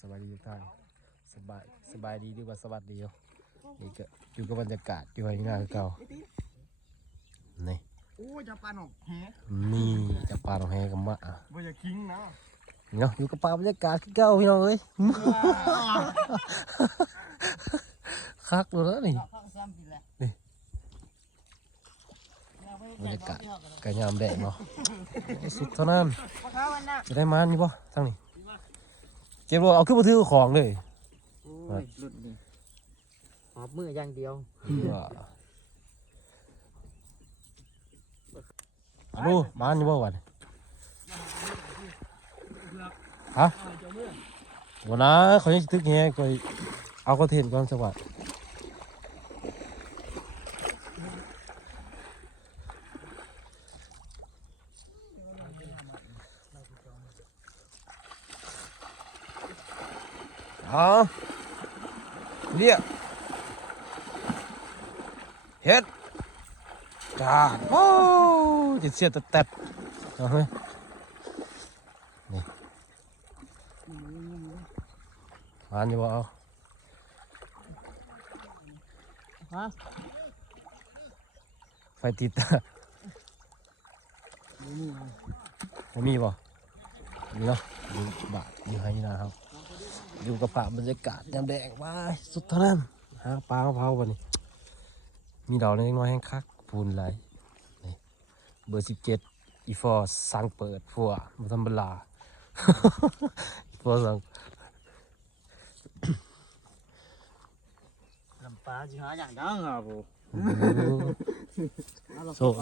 สบายดีทุกท่านสบายดีดีกว่าสวัสดีเนาะนี่ก็อยู่กับบรรยากาศอยู่ที่หน้าเก่านี่โอ้ยจะปลาหนอกแฮ นี่จะปลาหนองแฮกับมะบ่อย่าคิงนะ เนาะอยู่กับปลาบรรยากาศที่เก่าพี่น้องเอ้ยคักเลยนะนี่นี่บรรยากาศกระยามแดดเนาะสุดเท่านั้นจะได้มานี่ป่ะทั้งนี้เก็บรถเอาขึ้นมาถือของเลยโอ้ยหลุดนี่หอบมืออย่างเดียวดูมานี่ป่ะวันฮะวันนั้นเขาจะตึกเงี้ยก็เอากระเทียมก่อนสักวันเรียกเฮ็ดจ้าโอ้จิตเสียแต่เอาไหมนี่มาอยู่บ่เอาไฟติดมีบ่มีเนาะอยู่บ้านอยู่ให้นะครับอยู่กับป่าบรรยากาศยามแดงว้ายสุดเท่านั้นหาปลาเผาวันนี้มีดอกเล็กน้อยแห้งคักปูนไหลนี่เบอร์17อีฟอร์สั่งเปิดพัวมาทำเวลาอีฟอร์สั่งลำปลาจีหาอย่างดังอ่ะบู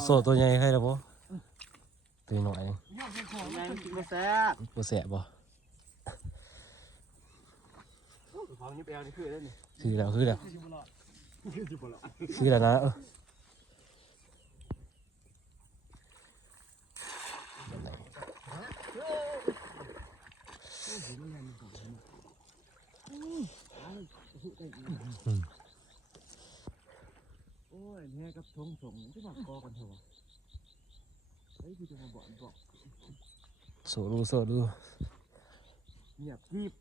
โซ่ตัวใหญ่ให้แล้วบ่ตัวหน่อยกินไม่แซ่บบ่แสบบ่ของนี่ไปเอานี่คือได้นี่คือแล้วนะโอ้ยเนี่ยกับทงส่งที่มากอกันเถอะเฮ้ยคือจะมาบอกโซ่ดูเงียบกริบ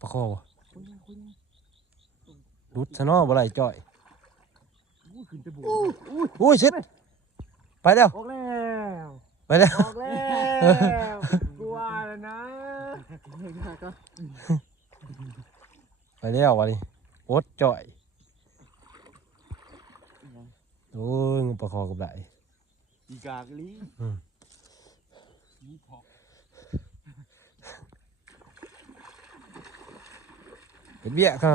ปลาคอบ่รุดซะเนาะบ่ไหลจ่อยโอ้ยเช็ดไปแล้ว ออกแล้วไปแล้วออกแล้วกลัวแล้วนะไปแล้ววะนี่โอ๊ตจ่อยโอ้ยปลาคอกับไหลอีกากลีเบี้ยค่ะ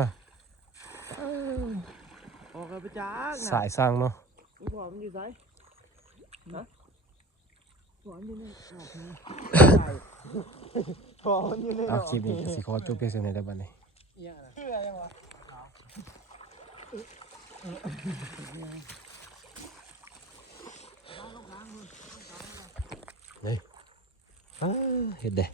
ออกไปจ้าสายสร้างเนาะหัวมันอยู่ไสนะหัวมันอยู่ในหัวมันอยู่ในเอาคลิปนี้สิขอจบเพียงเท่านี้ได้บ้างนี่เชื่อยังวะเฮ้ยเห็ดเด้